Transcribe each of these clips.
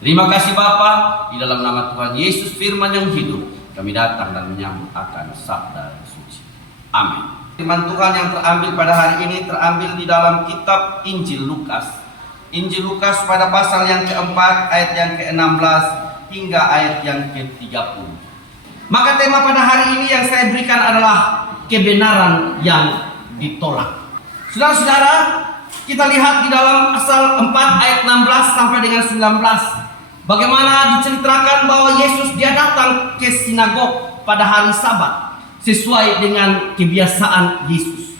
Terima kasih Bapa, di dalam nama Tuhan Yesus firman yang hidup, kami datang dan menyambut akan sabda suci. Amin. Firman Tuhan yang terambil pada hari ini terambil di dalam kitab Injil Lukas. Injil Lukas pada pasal yang keempat, ayat yang ke-16 hingga ayat yang ke-30. Maka tema pada hari ini yang saya berikan adalah kebenaran yang ditolak. Saudara-saudara, kita lihat di dalam pasal 4 ayat 16 sampai dengan 19. Bagaimana diceritakan bahwa Yesus dia datang ke sinagog pada hari Sabat sesuai dengan kebiasaan Yesus.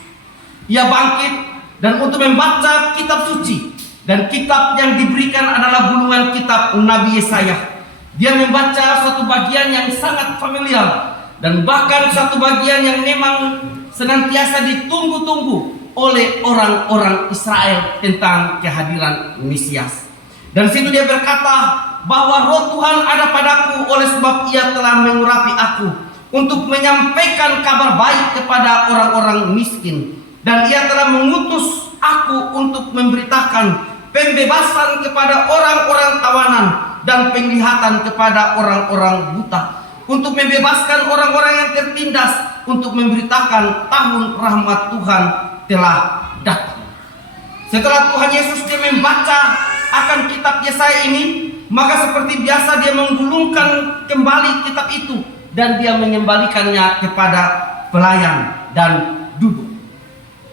Ia bangkit dan untuk membaca kitab suci, dan kitab yang diberikan adalah gulungan kitab Nabi Yesaya. Dia membaca satu bagian yang sangat familiar dan bahkan satu bagian yang memang senantiasa ditunggu-tunggu oleh orang-orang Israel tentang kehadiran Mesias. Dan situ dia berkata bahwa Roh Tuhan ada padaku oleh sebab Ia telah mengurapi aku untuk menyampaikan kabar baik kepada orang-orang miskin, dan Ia telah mengutus aku untuk memberitakan pembebasan kepada orang-orang tawanan dan penglihatan kepada orang-orang buta, untuk membebaskan orang-orang yang tertindas, untuk memberitakan tahun rahmat Tuhan telah datang. Setelah Tuhan Yesus dia membaca akan kitab Yesaya ini, maka seperti biasa dia menggulungkan kembali kitab itu dan dia mengembalikannya kepada pelayan dan duduk.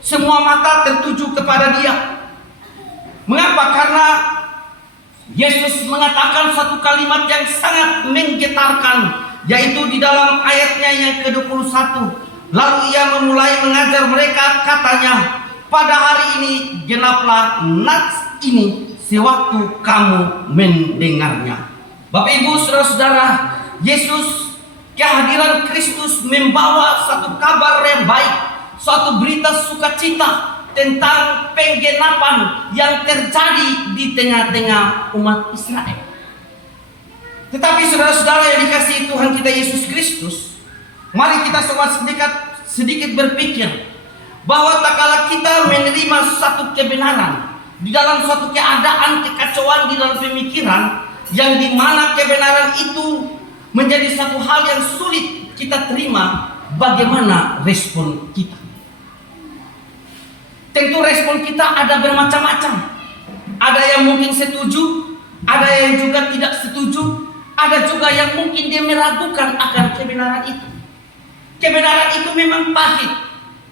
Semua mata tertuju kepada dia. Mengapa? Karena Yesus mengatakan satu kalimat yang sangat menggetarkan, yaitu di dalam ayatnya yang ke-21. Lalu ia memulai mengajar mereka, katanya, pada hari ini genaplah nats ini sewaktu kamu mendengarnya. Bapak Ibu saudara-saudara, Yesus, kehadiran Kristus membawa satu kabar yang baik, suatu berita sukacita tentang penggenapan yang terjadi di tengah-tengah umat Israel. Tetapi saudara-saudara yang dikasihi Tuhan kita Yesus Kristus, mari kita semua sedikit berpikir bahwa tak kala kita menerima satu kebenaran di dalam suatu keadaan kekacauan di dalam pemikiran, yang dimana kebenaran itu menjadi satu hal yang sulit kita terima, bagaimana respon kita? Tentu respon kita ada bermacam-macam. Ada yang mungkin setuju, ada yang juga tidak setuju, ada juga yang mungkin dia meragukan akan kebenaran itu. Kebenaran itu memang pahit,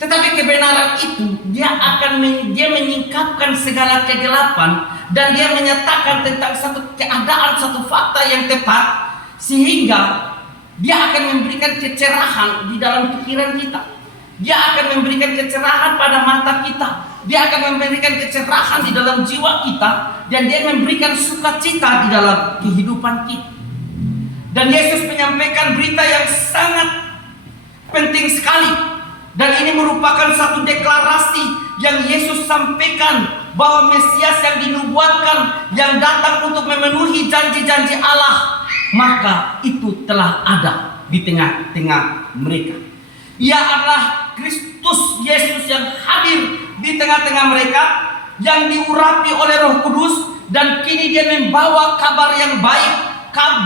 tetapi kebenaran itu dia menyingkapkan segala kegelapan, dan dia menyatakan tentang satu keadaan, satu fakta yang tepat, sehingga dia akan memberikan kecerahan di dalam pikiran kita. Dia akan memberikan kecerahan pada mata kita. Dia akan memberikan kecerahan di dalam jiwa kita, dan dia memberikan sukacita di dalam kehidupan kita. Dan Yesus menyampaikan berita yang sangat penting sekali. Dan ini merupakan satu deklarasi yang Yesus sampaikan, bahwa Mesias yang dinubuatkan, yang datang untuk memenuhi janji-janji Allah, maka itu telah ada di tengah-tengah mereka. Ia adalah Kristus Yesus yang hadir di tengah-tengah mereka, yang diurapi oleh Roh Kudus, dan kini dia membawa kabar yang baik,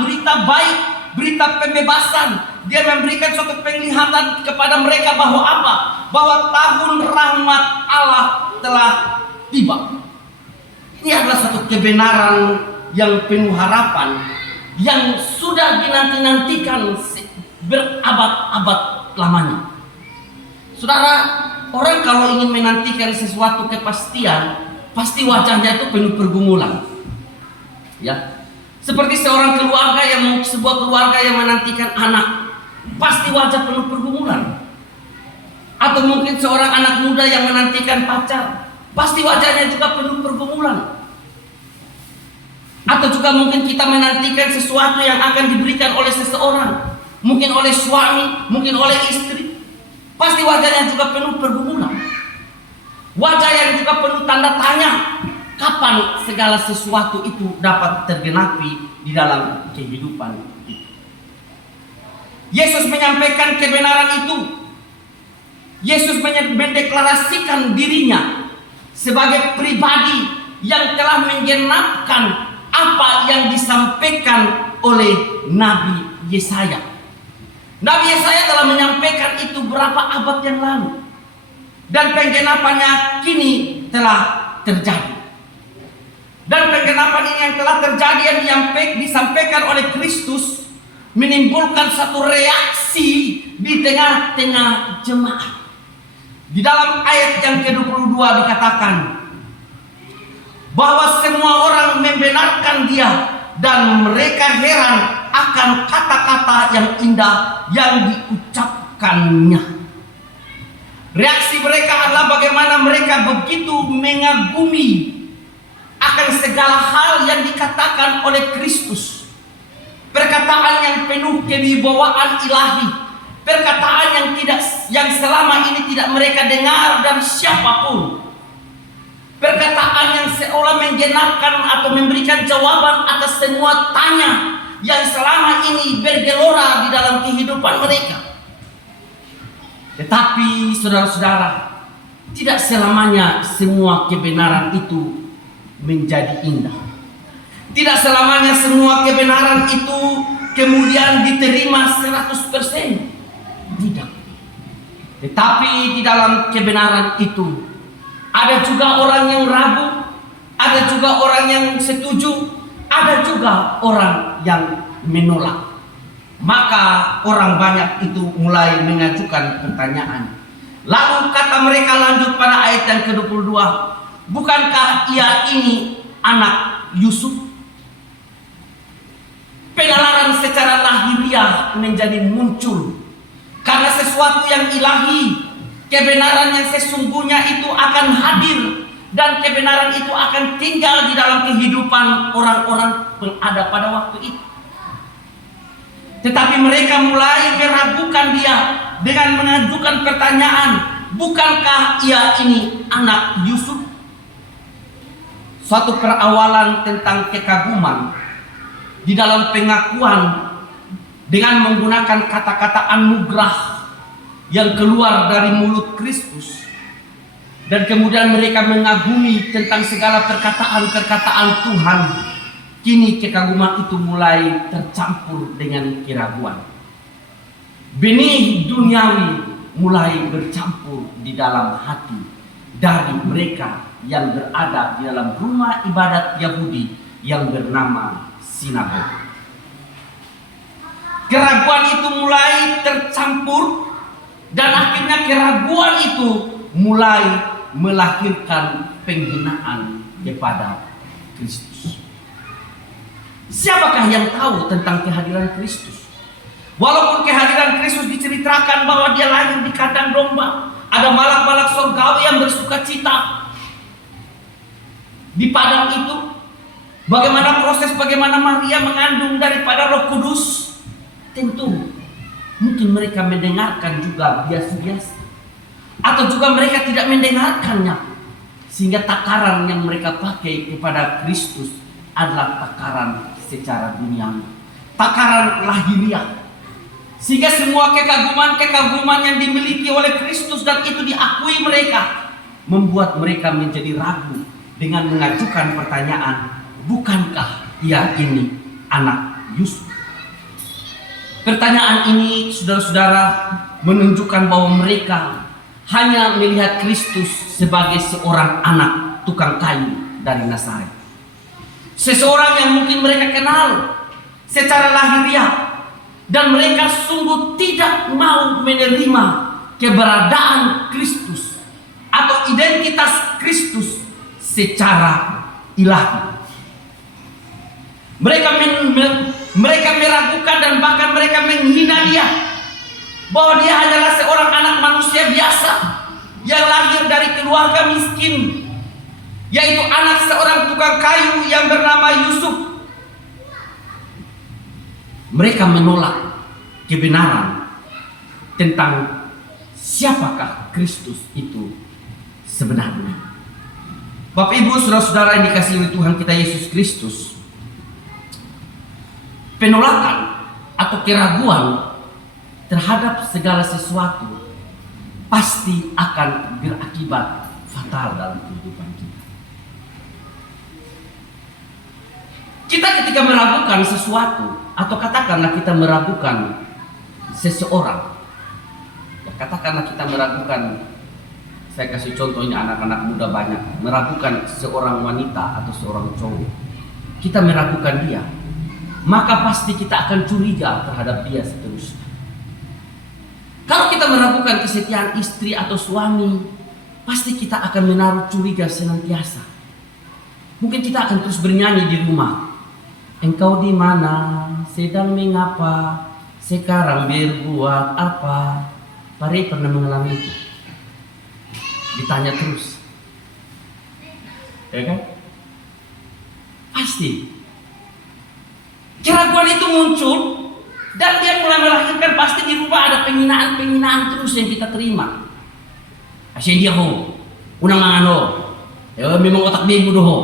berita baik, berita pembebasan. Dia memberikan suatu penglihatan kepada mereka bahwa apa? Bahwa tahun rahmat Allah telah tiba. Ini adalah satu kebenaran yang penuh harapan, yang sudah dinanti-nantikan berabad-abad lamanya. Saudara, orang kalau ingin menantikan sesuatu kepastian, pasti wajahnya itu penuh pergumulan. Ya, seperti sebuah keluarga yang menantikan anak, pasti wajah penuh pergumulan. Atau mungkin seorang anak muda yang menantikan pacar, pasti wajahnya juga penuh pergumulan. Atau juga mungkin kita menantikan sesuatu yang akan diberikan oleh seseorang, mungkin oleh suami, mungkin oleh istri, pasti wajahnya juga penuh pergumulan. Wajah yang juga penuh tanda tanya, kapan segala sesuatu itu dapat tergenapi di dalam kehidupan kita. Yesus menyampaikan kebenaran itu. Yesus mendeklarasikan dirinya sebagai pribadi yang telah menggenapkan apa yang disampaikan disampaikan oleh Nabi Yesaya. Nabi Yesaya telah menyampaikan itu berapa abad yang lalu. Dan penggenapannya kini telah terjadi. Dan penggenapan ini yang telah terjadi yang disampaikan oleh Kristus menimbulkan satu reaksi di tengah-tengah jemaat. Di dalam ayat yang ke-22 dikatakan bahwa semua orang membenarkan dia dan mereka heran akan kata-kata yang indah yang diucapkannya. Reaksi mereka adalah bagaimana mereka begitu mengagumi akan segala hal yang dikatakan oleh Kristus. Perkataan yang penuh kewibawaan ilahi, perkataan yang selama ini tidak mereka dengar dari siapapun. Perkataan yang seolah menggenapkan atau memberikan jawaban atas semua tanya yang selama ini bergelora di dalam kehidupan mereka. Tetapi saudara-saudara, tidak selamanya semua kebenaran itu menjadi indah. Tidak selamanya semua kebenaran itu kemudian diterima 100%. Tidak. Tetapi di dalam kebenaran itu ada juga orang yang ragu, ada juga orang yang setuju, ada juga orang yang menolak. Maka orang banyak itu mulai mengajukan pertanyaan. Lalu kata mereka lanjut pada ayat yang ke-22, bukankah ia ini anak Yusuf? Penalaran secara lahiriah menjadi muncul karena sesuatu yang ilahi, kebenaran yang sesungguhnya itu akan hadir dan kebenaran itu akan tinggal di dalam kehidupan orang-orang yang ada pada waktu itu. Tetapi mereka mulai meragukan dia dengan mengajukan pertanyaan, bukankah ia ini anak Yusuf? Suatu perawalan tentang kekaguman di dalam pengakuan dengan menggunakan kata-kata anugerah yang keluar dari mulut Kristus. Dan kemudian mereka mengagumi tentang segala perkataan-perkataan Tuhan. Kini kekaguman itu mulai tercampur dengan keraguan. Benih duniawi mulai bercampur di dalam hati dari mereka yang berada di dalam rumah ibadat Yahudi yang bernama sinagog. Keraguan itu mulai tercampur dan akhirnya keraguan itu mulai melahirkan penghinaan kepada Kristus. Siapakah yang tahu tentang kehadiran Kristus? Walaupun kehadiran Kristus diceritakan bahwa dia lahir di kandang domba, ada malak-malak surgawi yang bersuka cita di padang itu. Bagaimana Maria mengandung daripada Roh Kudus? Tentu mungkin mereka mendengarkan juga biasa-biasa, atau juga mereka tidak mendengarkannya, sehingga takaran yang mereka pakai kepada Kristus adalah takaran secara duniawi, takaran lahiriah, sehingga semua kekaguman yang dimiliki oleh Kristus dan itu diakui mereka, membuat mereka menjadi ragu dengan mengajukan pertanyaan, bukankah ia ini anak Yusuf? Pertanyaan ini, saudara-saudara, menunjukkan bahwa mereka hanya melihat Kristus sebagai seorang anak tukang kayu dari Nazaret. Seseorang yang mungkin mereka kenal secara lahiriah, dan mereka sungguh tidak mau menerima keberadaan Kristus atau identitas Kristus secara ilahi. Mereka meragukan dan bahkan mereka menghina dia, bahwa dia hanyalah seorang anak manusia biasa yang lahir dari keluarga miskin, yaitu anak seorang tukang kayu yang bernama Yusuf. Mereka menolak kebenaran tentang siapakah Kristus itu sebenarnya. Bapak Ibu, saudara-saudara yang dikasihi oleh Tuhan kita Yesus Kristus, penolakan atau keraguan terhadap segala sesuatu pasti akan berakibat fatal dalam kehidupan kita. Kita ketika meragukan sesuatu, atau katakanlah kita meragukan seseorang, ya katakanlah kita meragukan, saya kasih contoh ini anak-anak muda banyak, meragukan seorang wanita atau seorang cowok, kita meragukan dia, maka pasti kita akan curiga terhadap dia seterusnya. Kalau kita meragukan kesetiaan istri atau suami, pasti kita akan menaruh curiga senantiasa. Mungkin kita akan terus bernyanyi di rumah. Engkau di mana? Sedang mengapa? Sekarang berbuat apa? Pare pernah mengalami itu. Ditanya terus. Ya kan? Pasti. Keraguan itu muncul dan dia mulai melahirkan, pasti di rumah ada penghinaan terus yang kita terima. Asyik dia ho. Unang mangano. Ya memang otak minggu doh.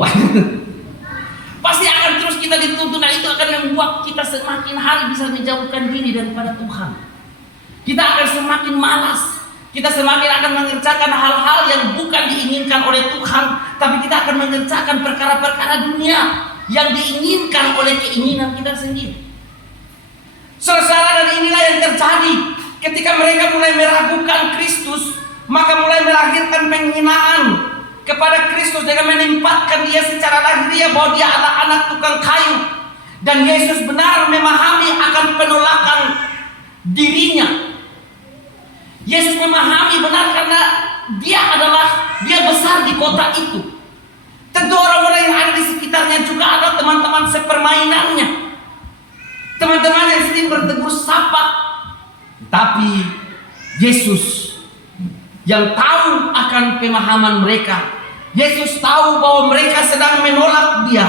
Pasti akan terus kita dituntun, dan itu akan membuat kita semakin hari bisa menjauhkan diri daripada Tuhan. Kita akan semakin malas, kita semakin akan mengerjakan hal-hal yang bukan diinginkan oleh Tuhan, tapi kita akan mengerjakan perkara-perkara dunia yang diinginkan oleh keinginan kita sendiri. Saudara, dan inilah yang terjadi ketika mereka mulai meragukan Kristus, maka mulai melahirkan penghinaan kepada Kristus dengan menempatkan dia secara lahiriah bahwa dia adalah anak tukang kayu, dan Yesus benar memahami akan penolakan dirinya. Yesus memahami benar karena dia besar di kota itu. Tentu orang-orang yang ada di sekitarnya juga ada teman-teman sepermainannya, teman-teman yang sering bertegur sapa. Tapi Yesus yang tahu akan pemahaman mereka, Yesus tahu bahwa mereka sedang menolak dia.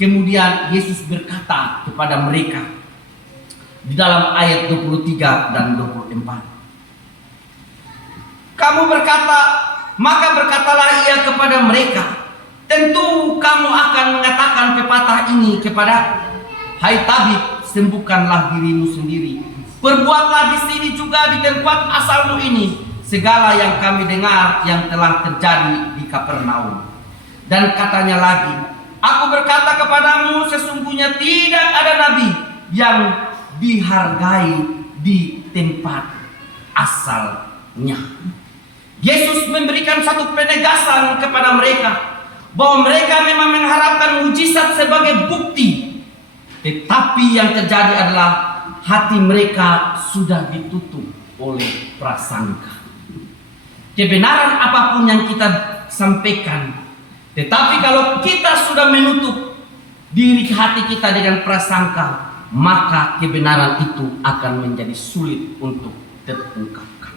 Kemudian Yesus berkata kepada mereka di dalam ayat 23 dan 24. Kamu berkata, maka berkatalah ia kepada mereka, tentu kamu akan mengatakan pepatah ini kepada, hai tabib, sembuhkanlah dirimu sendiri. Perbuatlah di sini juga di tempat asalmu ini segala yang kami dengar yang telah terjadi di Kapernaum. Dan katanya lagi, aku berkata kepadamu, sesungguhnya tidak ada nabi yang dihargai di tempat asalnya. Yesus memberikan satu penegasan kepada mereka bahwa mereka memang mengharapkan mujizat sebagai bukti, tetapi yang terjadi adalah hati mereka sudah ditutup oleh prasangka. Kebenaran apapun yang kita sampaikan, tetapi kalau kita sudah menutup diri hati kita dengan prasangka, maka kebenaran itu akan menjadi sulit untuk terungkapkan.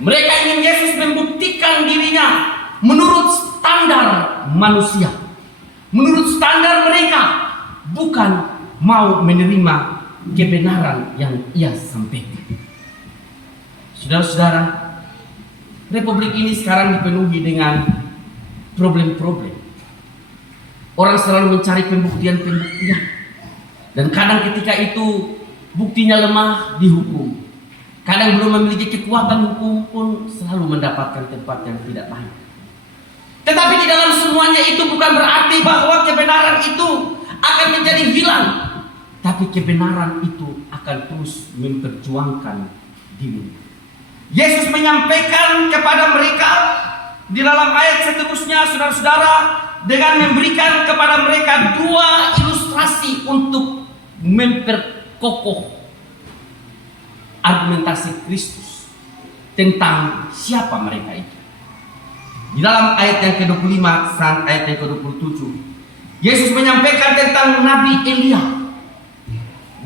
Mereka ingin Yesus membuktikan dirinya menurut standar manusia, menurut standar mereka, bukan mau menerima kebenaran yang ia sampaikan. Saudara-saudara, Republik ini sekarang dipenuhi dengan problem-problem. Orang selalu mencari pembuktian-pembuktian. Dan kadang ketika itu buktinya lemah, dihukum. Kadang belum memiliki kekuatan hukum pun selalu mendapatkan tempat yang tidak baik. Tetapi di dalam semuanya itu bukan berarti bahwa kebenaran itu akan menjadi hilang. Tapi kebenaran itu akan terus memperjuangkan diri. Yesus menyampaikan kepada mereka di dalam ayat seterusnya, saudara-saudara, dengan memberikan kepada mereka dua ilustrasi untuk memperkokoh argumentasi Kristus tentang siapa mereka itu. Di dalam ayat yang ke-25 sampai ayat yang ke-27, Yesus menyampaikan tentang Nabi Elia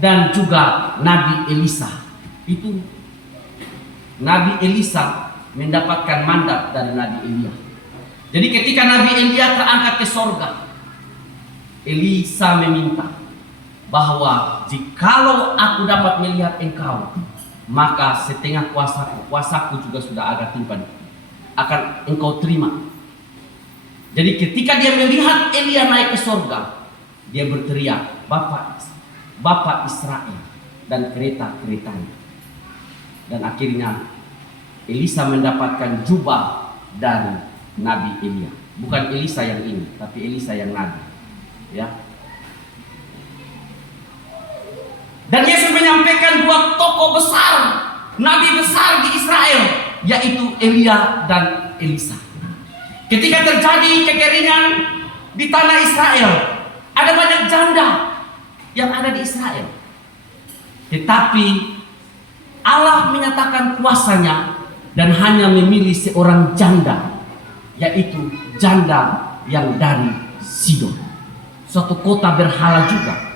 dan juga Nabi Elisa. Itu Nabi Elisa mendapatkan mandat dari Nabi Elia. Jadi ketika Nabi Elia terangkat ke sorga, Elisa meminta bahwa jikalau aku dapat melihat engkau, maka setengah kuasaku juga sudah agak timpan, akan engkau terima. Jadi ketika dia melihat Elia naik ke sorga, dia berteriak, Bapak Israel dan kereta-keretanya. Dan akhirnya Elisa mendapatkan jubah dari Nabi Elia. Bukan Elisa yang ini, tapi Elisa yang Nabi. Ya. Dan Yesus menyampaikan dua tokoh besar, nabi besar di Israel, yaitu Elia dan Elisa. Ketika terjadi kekeringan di tanah Israel, ada banyak janda yang ada di Israel. Tetapi Allah menyatakan kuasanya dan hanya memilih seorang janda, yaitu janda yang dari Sidon, suatu kota berhala juga.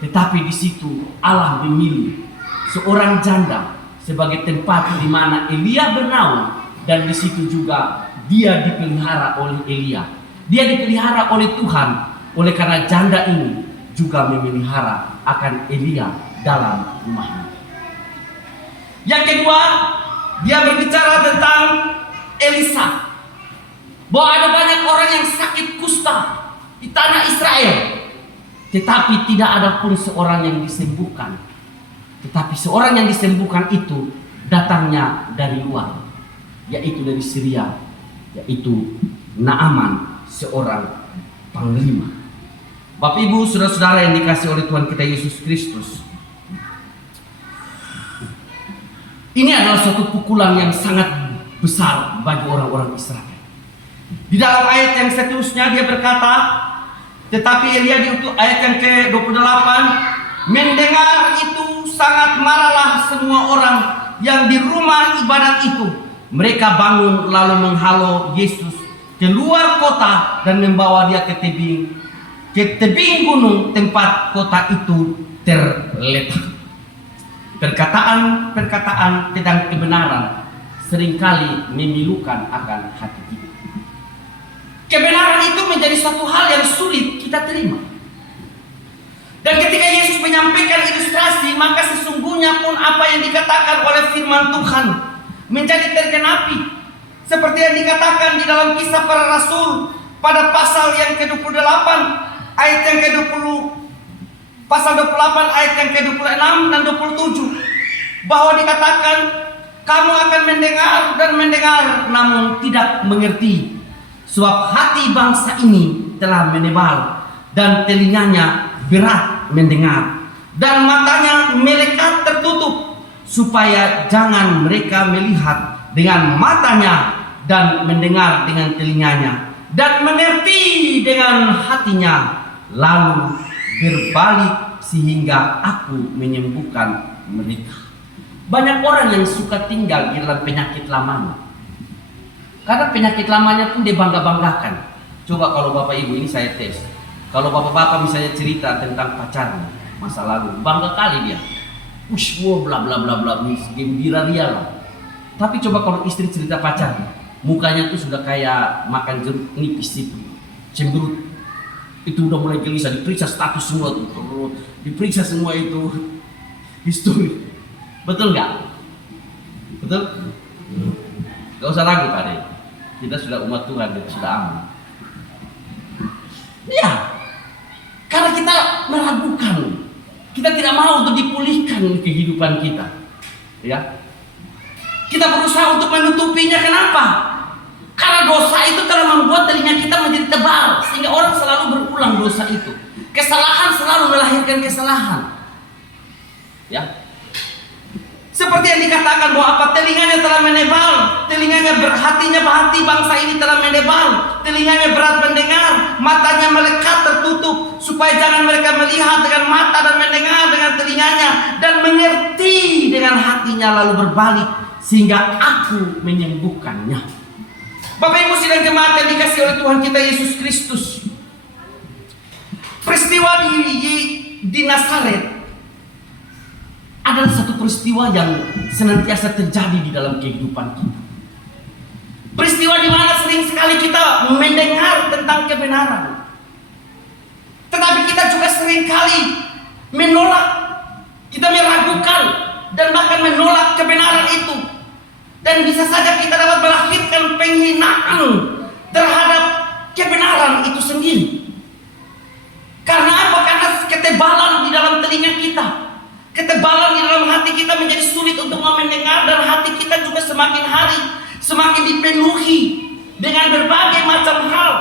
Tetapi di situ Allah memilih seorang janda sebagai tempat di mana Elia bernaung, dan di situ juga dia dipelihara oleh Elia. Dia dipelihara oleh Tuhan, oleh karena janda ini juga memelihara akan Elia dalam rumahnya. Yang kedua, dia berbicara tentang Elisa, bahwa ada banyak orang yang sakit kusta di tanah Israel, tetapi tidak ada pun seorang yang disembuhkan. Tetapi seorang yang disembuhkan itu datangnya dari luar, yaitu dari Syria, yaitu Naaman, seorang panglima. Bapak Ibu, saudara-saudara yang dikasihi oleh Tuhan kita Yesus Kristus, ini adalah suatu pukulan yang sangat besar bagi orang-orang Israel. Di dalam ayat yang seterusnya dia berkata, tetapi Elia diutus, ayat yang ke-28, mendengar itu sangat marahlah semua orang yang di rumah ibadat itu. Mereka bangun lalu menghalau Yesus keluar kota dan membawa dia ke tebing gunung tempat kota itu terletak. Perkataan tentang kebenaran seringkali memilukan akan hati kita. Kebenaran itu menjadi suatu hal yang sulit kita terima. Dan ketika Yesus menyampaikan ilustrasi, maka sesungguhnya pun apa yang dikatakan oleh firman Tuhan menjadi tergenapi. Seperti yang dikatakan di dalam Kisah Para Rasul pada pasal yang ke-28 ayat yang ke-20, pasal 28 ayat yang ke-26 dan 27, bahwa dikatakan kamu akan mendengar dan mendengar namun tidak mengerti. Sebab hati bangsa ini telah menebal dan telinganya berat mendengar dan matanya melekat tertutup, supaya jangan mereka melihat dengan matanya dan mendengar dengan telinganya dan mengerti dengan hatinya, lalu berbalik sehingga aku menyembuhkan mereka. Banyak orang yang suka tinggal di dalam penyakit lamanya. Karena penyakit lamanya pun dibangga-banggakan. Coba kalau Bapak Ibu, ini saya tes, kalau Bapak-Bapak misalnya cerita tentang pacarnya masa lalu, bangga kali dia. Wah, bla bla bla bla, gembira dia lah. Tapi coba kalau istri cerita pacarnya, mukanya tuh sudah kayak makan jeruk nipis itu, cemberut. Itu udah mulai gelisah, diperiksa status semua tuh, diperiksa semua itu histori. Betul nggak? Betul? Gak usah ragu Pak De. Kita sudah umat Tuhan, kita sudah aman. Ya, karena kita meragukan, kita tidak mau untuk dipulihkan kehidupan kita. Ya, kita berusaha untuk menutupinya. Kenapa? Karena dosa itu telah membuat telinga kita menjadi tebal, sehingga orang selalu berulang dosa itu. Kesalahan selalu melahirkan kesalahan. Ya, seperti yang dikatakan bahwa apa, telinganya telah menebal, telinganya hatinya hati bangsa ini telah menebal, telinganya berat mendengar, matanya melekat tertutup, supaya jangan mereka melihat dengan mata dan mendengar dengan telinganya dan mengerti dengan hatinya, lalu berbalik sehingga aku menyembuhkannya. Bapak Ibu sidang jemaat yang dikasihi oleh Tuhan kita Yesus Kristus, peristiwa di Nazaret adalah satu peristiwa yang senantiasa terjadi di dalam kehidupan kita. Peristiwa di mana sering sekali kita mendengar tentang kebenaran, tetapi kita juga sering kali menolak, kita meragukan dan bahkan menolak kebenaran itu. Dan bisa saja kita dapat melahirkan penghinaan terhadap kebenaran itu sendiri. Karena apa? Karena ketebalan di dalam telinga kita, ketebalan di dalam hati kita menjadi sulit untuk mendengar, dan hati kita juga semakin hari semakin dipenuhi dengan berbagai macam hal.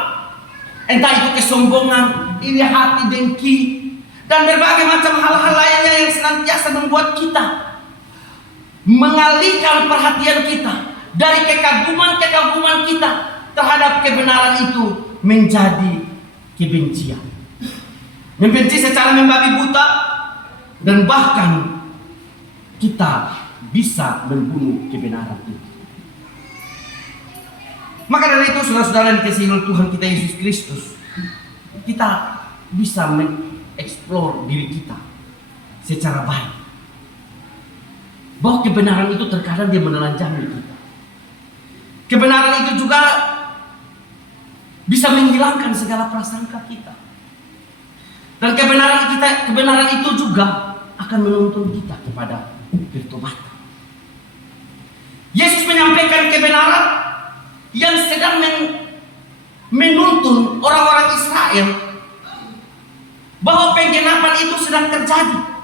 Entah itu kesombongan, iri hati, dengki, dan berbagai macam hal-hal lainnya yang senantiasa membuat kita mengalihkan perhatian kita dari kekaguman-kekaguman kita terhadap kebenaran itu menjadi kebencian. Membenci secara membabi buta, dan bahkan kita bisa membunuh kebenaran itu. Maka dari itu, saudara-saudara dikasihi Tuhan kita Yesus Kristus, kita bisa mengeksplor diri kita secara baik. Bahwa kebenaran itu terkadang dia menelanjangi kita. Kebenaran itu juga bisa menghilangkan segala prasangka kita. Dan kebenaran itu juga akan menuntun kita kepada pertobatan. Yesus menyampaikan kebenaran yang sedang menuntun orang-orang Israel bahwa penggenapan itu sedang terjadi.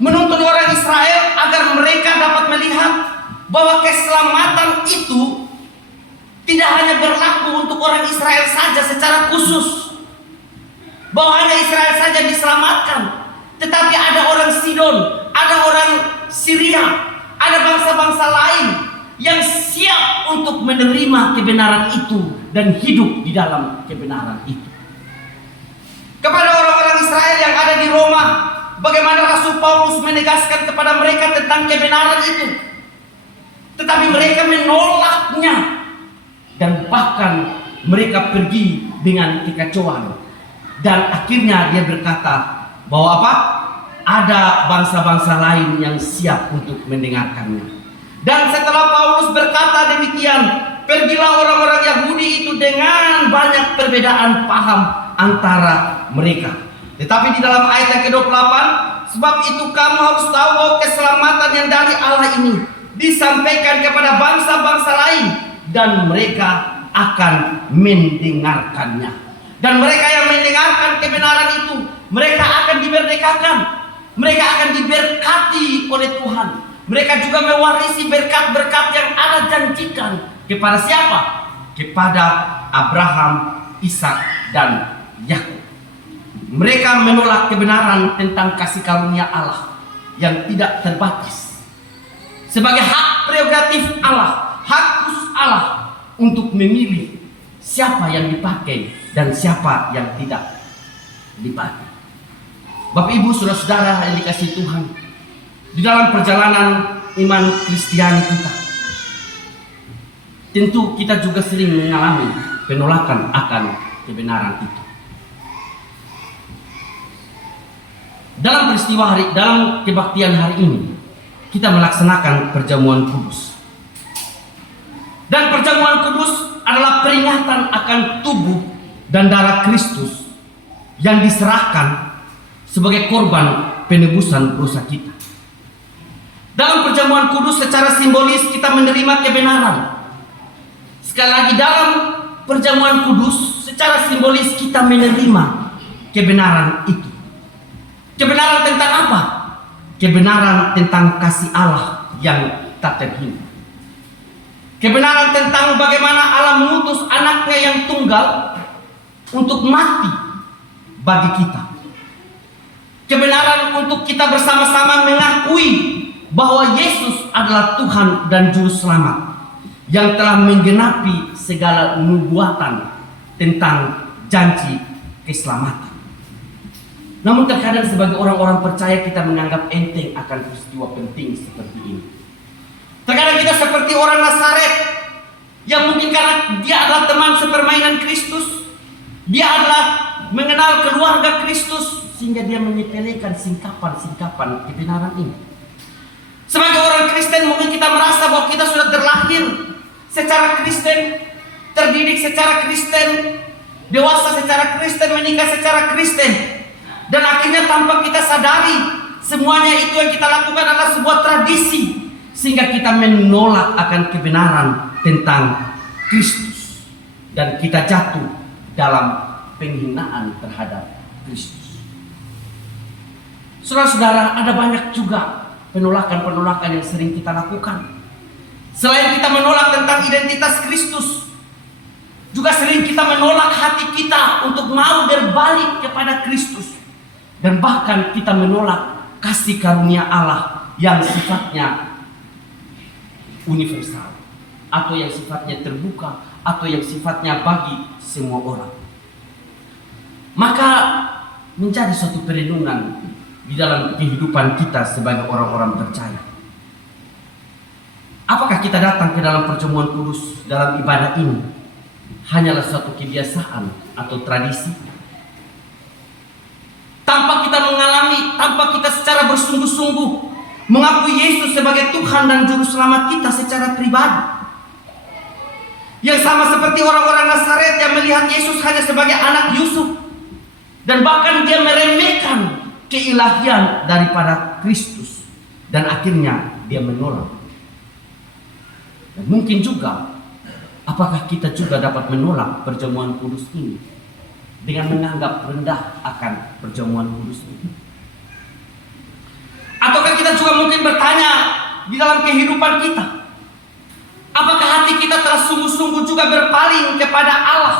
Menuntun orang Israel agar mereka dapat melihat bahwa keselamatan itu tidak hanya berlaku untuk orang Israel saja secara khusus, bahwa hanya Israel saja diselamatkan, tetapi ada orang Sidon, ada orang Syria, ada bangsa-bangsa lain yang siap untuk menerima kebenaran itu dan hidup di dalam kebenaran itu. Kepada orang-orang Israel yang ada di Roma, bagaimana Rasul Paulus menegaskan kepada mereka tentang kebenaran itu, tetapi mereka menolaknya, dan bahkan mereka pergi dengan kekacauan. Dan akhirnya dia berkata bahwa apa? Ada bangsa-bangsa lain yang siap untuk mendengarkannya. Dan setelah Paulus berkata demikian, pergilah orang-orang Yahudi itu dengan banyak perbedaan paham antara mereka. Tetapi di dalam ayat yang ke-28, sebab itu kamu harus tahu bahwa keselamatan yang dari Allah ini disampaikan kepada bangsa-bangsa lain, dan mereka akan mendengarkannya. Dan mereka yang mendengarkan kebenaran itu, mereka akan dimerdekakan. Mereka akan diberkati oleh Tuhan. Mereka juga mewarisi berkat-berkat yang Allah janjikan kepada siapa? Kepada Abraham, Ishak, dan Yakub. Mereka menolak kebenaran tentang kasih karunia Allah yang tidak terbatas sebagai hak prerogatif Allah, hak khusus Allah untuk memilih siapa yang dipakai dan siapa yang tidak dipakai. Bapak Ibu, saudara-saudara yang dikasihi Tuhan, di dalam perjalanan iman Kristiani kita, tentu kita juga sering mengalami penolakan akan kebenaran itu. Dalam kebaktian hari ini, kita melaksanakan perjamuan kudus. Dan perjamuan kudus adalah peringatan akan tubuh dan darah Kristus yang diserahkan sebagai korban penebusan dosa kita. Dalam perjamuan kudus secara simbolis kita menerima kebenaran. Sekali lagi, dalam perjamuan kudus secara simbolis kita menerima kebenaran itu. Kebenaran tentang apa? Kebenaran tentang kasih Allah yang tak terhingga. Kebenaran tentang bagaimana Allah mengutus anaknya yang tunggal untuk mati bagi kita. Kebenaran untuk kita bersama-sama mengakui bahwa Yesus adalah Tuhan dan Juru Selamat yang telah menggenapi segala nubuatan tentang janji keselamatan. Namun terkadang sebagai orang-orang percaya kita menganggap enteng akan peristiwa penting seperti ini. Terkadang kita seperti orang Nazaret yang mungkin karena dia adalah teman sepermainan Kristus, dia adalah mengenal keluarga Kristus, sehingga dia menyepelekan singkapan-singkapan kebenaran ini. Sebagai orang Kristen mungkin kita merasa bahwa kita sudah terlahir secara Kristen, terdidik secara Kristen, dewasa secara Kristen, menikah secara Kristen. Dan akhirnya tanpa kita sadari, semuanya itu yang kita lakukan adalah sebuah tradisi, sehingga kita menolak akan kebenaran tentang Kristus, dan kita jatuh dalam penghinaan terhadap Kristus. Saudara-saudara, ada banyak juga penolakan-penolakan yang sering kita lakukan. Selain kita menolak tentang identitas Kristus, juga sering kita menolak hati kita untuk mau berbalik kepada Kristus. Dan bahkan kita menolak kasih karunia Allah yang sifatnya universal, atau yang sifatnya terbuka, atau yang sifatnya bagi semua orang. Maka menjadi suatu perenungan di dalam kehidupan kita sebagai orang-orang percaya. Apakah kita datang ke dalam perjamuan kudus dalam ibadah ini hanyalah suatu kebiasaan atau tradisi? Tanpa kita mengalami, tanpa kita secara bersungguh-sungguh mengakui Yesus sebagai Tuhan dan Juru Selamat kita secara pribadi. Yang sama seperti orang-orang Nazaret yang melihat Yesus hanya sebagai anak Yusuf. Dan bahkan dia meremehkan keilahian daripada Kristus. Dan akhirnya dia menolak. Dan mungkin juga, apakah kita juga dapat menolak perjamuan kudus ini dengan menganggap rendah akan perjamuan kudus ini? Ataukah kita juga mungkin bertanya di dalam kehidupan kita, apakah hati kita telah sungguh-sungguh juga berpaling kepada Allah?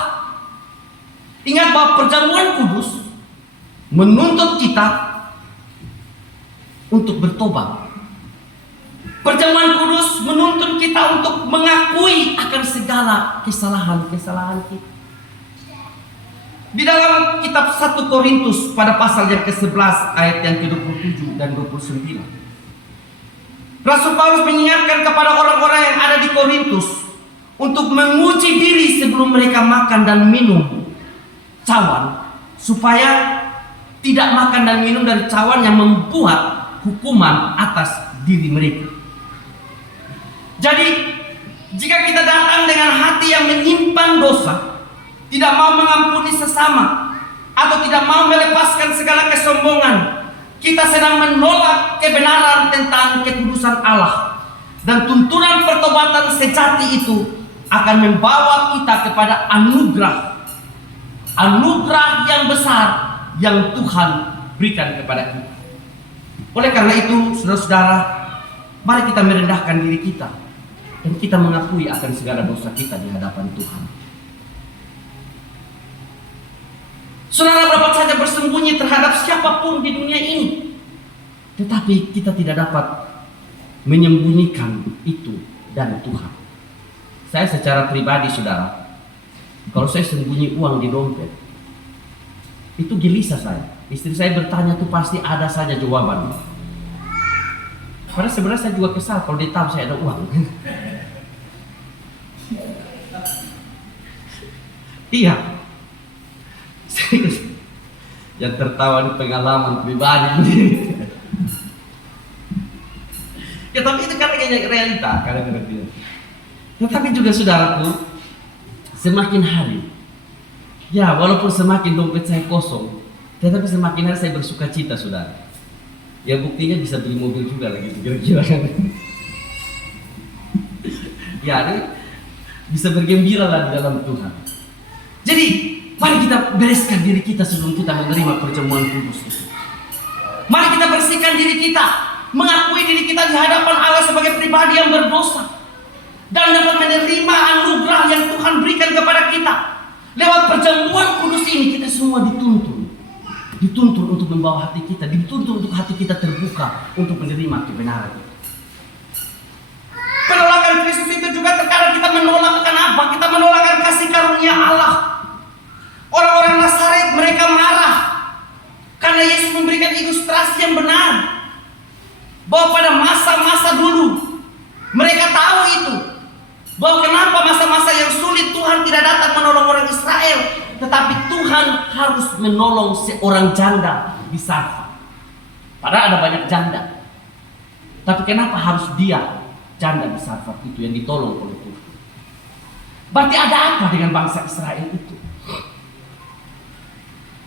Ingat bahwa perjamuan kudus menuntut kita untuk bertobat. Perjamuan kudus menuntut kita untuk mengakui akan segala kesalahan-kesalahan kita. Di dalam kitab 1 Korintus pada pasal yang ke-11 ayat yang ke-27 dan 29. Rasul Paulus mengingatkan kepada orang-orang yang ada di Korintus untuk menguji diri sebelum mereka makan dan minum cawan, supaya tidak makan dan minum dari cawan yang membuat hukuman atas diri mereka. Jadi, jika kita datang dengan hati yang menyimpan dosa, tidak mau mengampuni sesama, atau tidak mau melepaskan segala kesombongan, kita sedang menolak kebenaran tentang kekudusan Allah. Dan tuntunan pertobatan sejati itu akan membawa kita kepada anugerah yang besar yang Tuhan berikan kepada kita. Oleh karena itu, saudara-saudara, mari kita merendahkan diri kita dan kita mengakui akan segala dosa kita di hadapan Tuhan. Saudara dapat saja bersembunyi terhadap siapapun di dunia ini, tetapi kita tidak dapat menyembunyikan itu dari Tuhan. Saya secara pribadi, saudara, kalau saya sembunyi uang di dompet, itu gelisah saya. Istri saya bertanya tuh pasti ada saja jawaban. Padahal sebenarnya saya juga kesal kalau dia tahu saya ada uang. Iya. Yang tertawa di pengalaman pribadi. Ya tapi itu kan kayak realita kadang-kadang. Tetapi juga saudaraku, semakin hari, ya walaupun semakin dompet saya kosong, tetapi semakin hari saya bersuka cita, saudara. Ya buktinya bisa beli mobil juga lagi, kira-kira kan. Ya ini bisa bergembira lah di dalam Tuhan. Jadi mari kita bereskan diri kita sebelum kita menerima perjamuan kudus itu. Mari kita bersihkan diri kita, mengakui diri kita di hadapan Allah sebagai pribadi yang berdosa, dan dapat menerima anugerah yang Tuhan berikan kepada kita. Lewat perjamuan kudus ini kita semua dituntun untuk membawa hati kita, dituntun untuk hati kita terbuka untuk menerima kebenaran. Penolakan Kristus itu juga terkadang kita menolak apa? Kita menolak kasih karunia Allah. Orang-orang Nazaret mereka marah karena Yesus memberikan ilustrasi yang benar bahwa pada masa-masa dulu mereka tahu itu, bahwa kenapa masa-masa yang sulit Tuhan tidak datang menolong orang Israel, tetapi Tuhan harus menolong seorang janda di Sarfat. Padahal ada banyak janda, tapi kenapa harus dia janda di Sarfat itu yang ditolong oleh Tuhan? Berarti ada apa dengan bangsa Israel itu?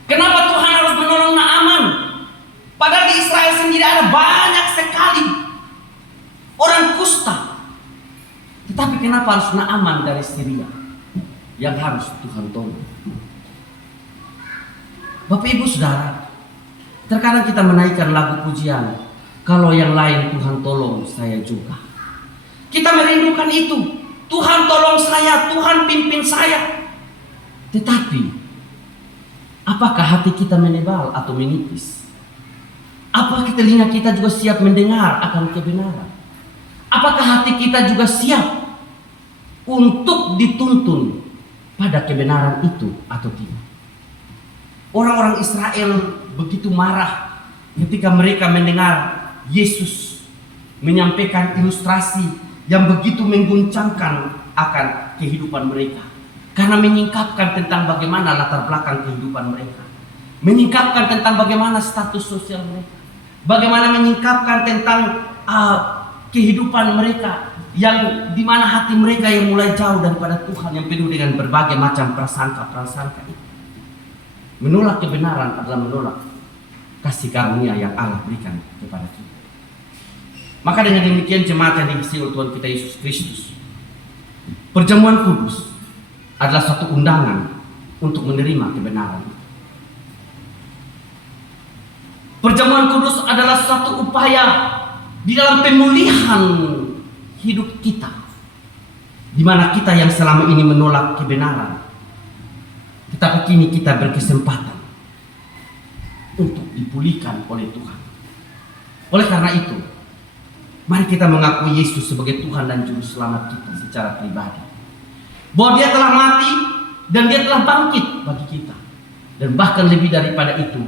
Kenapa Tuhan harus menolong Naaman? Padahal di Israel sendiri ada banyak sekali orang kusta. Tetapi kenapa harus Naaman dari Syria yang harus Tuhan tolong? Bapak Ibu Saudara, terkadang kita menaikkan lagu pujian, kalau yang lain Tuhan tolong saya juga. Kita merindukan itu, Tuhan tolong saya, Tuhan pimpin saya. Tetapi apakah hati kita menebal atau menipis? Apakah telinga kita juga siap mendengar akan kebenaran? Apakah hati kita juga siap untuk dituntun pada kebenaran itu atau tidak? Orang-orang Israel begitu marah ketika mereka mendengar Yesus menyampaikan ilustrasi yang begitu mengguncangkan akan kehidupan mereka. Karena menyingkapkan tentang bagaimana latar belakang kehidupan mereka. Menyingkapkan tentang bagaimana status sosial mereka. Bagaimana menyingkapkan tentang kehidupan mereka yang dimana hati mereka yang mulai jauh daripada Tuhan, yang penuh dengan berbagai macam prasangka-prasangka itu. Menolak kebenaran adalah menolak kasih karunia yang Allah berikan kepada kita. Maka dengan demikian jemaat yang dikasihi oleh Tuhan kita Yesus Kristus, perjamuan kudus adalah satu undangan untuk menerima kebenaran. Perjamuan kudus adalah suatu upaya di dalam pemulihan hidup kita, di mana kita yang selama ini menolak kebenaran, tetapi kini kita berkesempatan untuk dipulihkan oleh Tuhan. Oleh karena itu, mari kita mengakui Yesus sebagai Tuhan dan Juru Selamat kita secara pribadi. Bahwa Dia telah mati dan Dia telah bangkit bagi kita. Dan bahkan lebih daripada itu,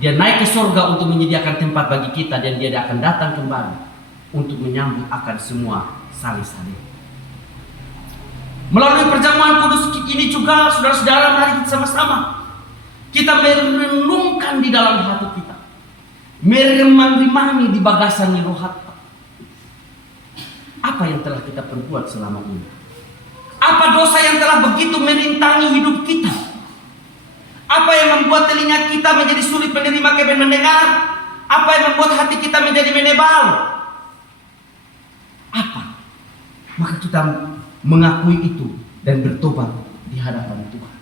Dia naik ke surga untuk menyediakan tempat bagi kita, dan Dia akan datang kembali untuk menyambut akan semua salih-salih. Melalui perjamuan kudus ini juga, saudara-saudara, mari kita sama-sama kita merenungkan di dalam hati kita, meremang-remangi di bagasan roh hati. Apa yang telah kita perbuat selama ini? Apa dosa yang telah begitu merintangi hidup kita? Apa yang membuat telinga kita menjadi sulit menerima kebenaran mendengar? Apa yang membuat hati kita menjadi menebal? Apa? Maka kita mengakui itu dan bertobat di hadapan Tuhan.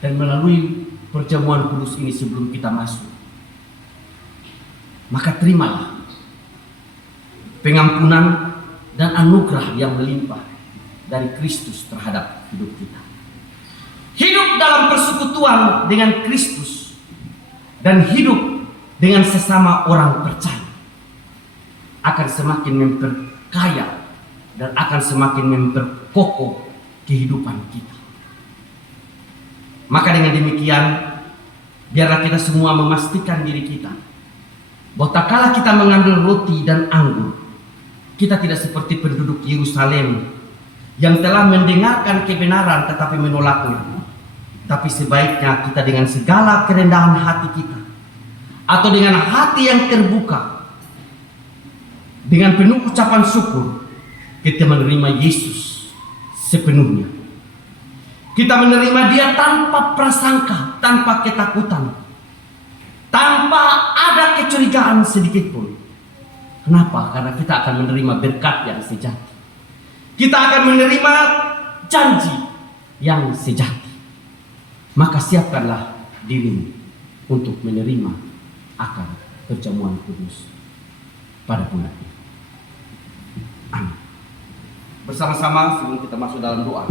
Dan melalui perjamuan kudus ini sebelum kita masuk, maka terimalah pengampunan dan anugerah yang melimpah dari Kristus terhadap hidup kita. Hidup dalam persekutuan dengan Kristus dan hidup dengan sesama orang percaya akan semakin memperkaya dan akan semakin memperkokoh kehidupan kita. Maka dengan demikian, biarlah kita semua memastikan diri kita bahwa tak kala kita mengambil roti dan anggur, kita tidak seperti penduduk Yerusalem yang telah mendengarkan kebenaran tetapi menolaknya. Tapi sebaiknya kita dengan segala kerendahan hati kita, atau dengan hati yang terbuka, dengan penuh ucapan syukur, kita menerima Yesus sepenuhnya. Kita menerima Dia tanpa prasangka, tanpa ketakutan, tanpa ada kecurigaan sedikit pun. Kenapa? Karena kita akan menerima berkat yang sejati. Kita akan menerima janji yang sejati. Maka siapkanlah dirimu untuk menerima akan perjamuan kudus pada bulan ini. Amin. Bersama-sama sebelum kita masuk dalam doa,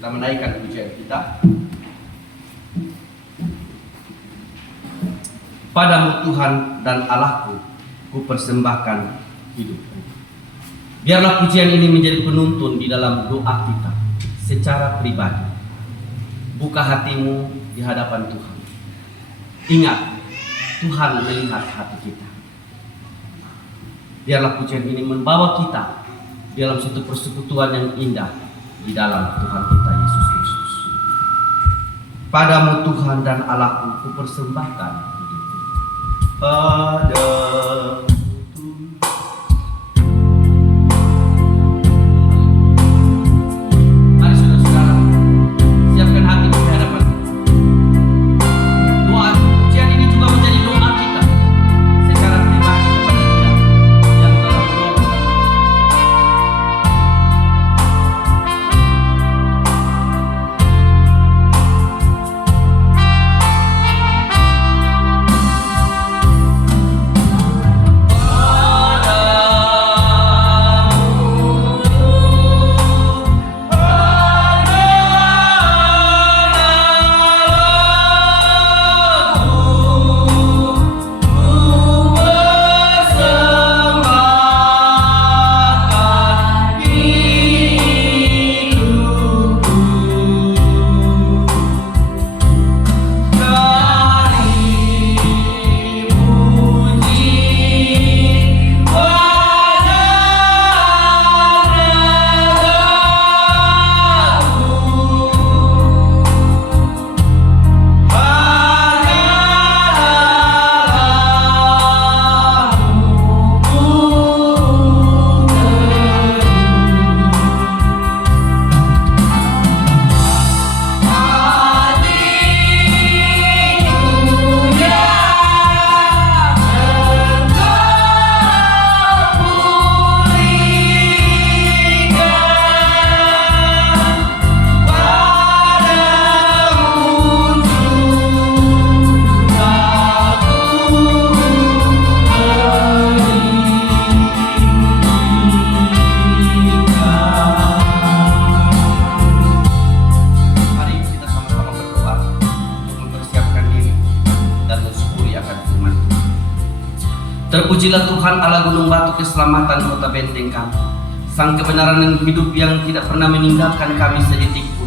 kita menaikkan pujian kita. Padamu Tuhan dan Allahku, ku persembahkan hidupku. Biarlah pujian ini menjadi penuntun di dalam doa kita secara pribadi. Buka hatimu di hadapan Tuhan. Ingat, Tuhan melihat hati kita. Biarlah pujian ini membawa kita dalam satu persekutuan yang indah di dalam Tuhan kita Yesus Kristus. Padamu Tuhan dan Allahku, ku persembahkan hidupku. Padamu Terpujilah Tuhan Allah gunung batu keselamatan kota benteng kami, Sang kebenaran dan hidup yang tidak pernah meninggalkan kami sedetik pun,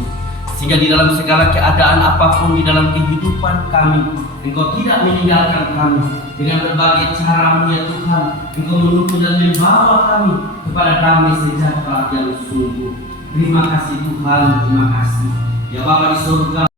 sehingga di dalam segala keadaan apapun di dalam kehidupan kami, Engkau tidak meninggalkan kami. Dengan berbagai cara-Mu ya Tuhan, Engkau menuntun dan membawa kami kepada damai sejahtera yang sungguh. Terima kasih Tuhan, terima kasih ya Bapa di surga.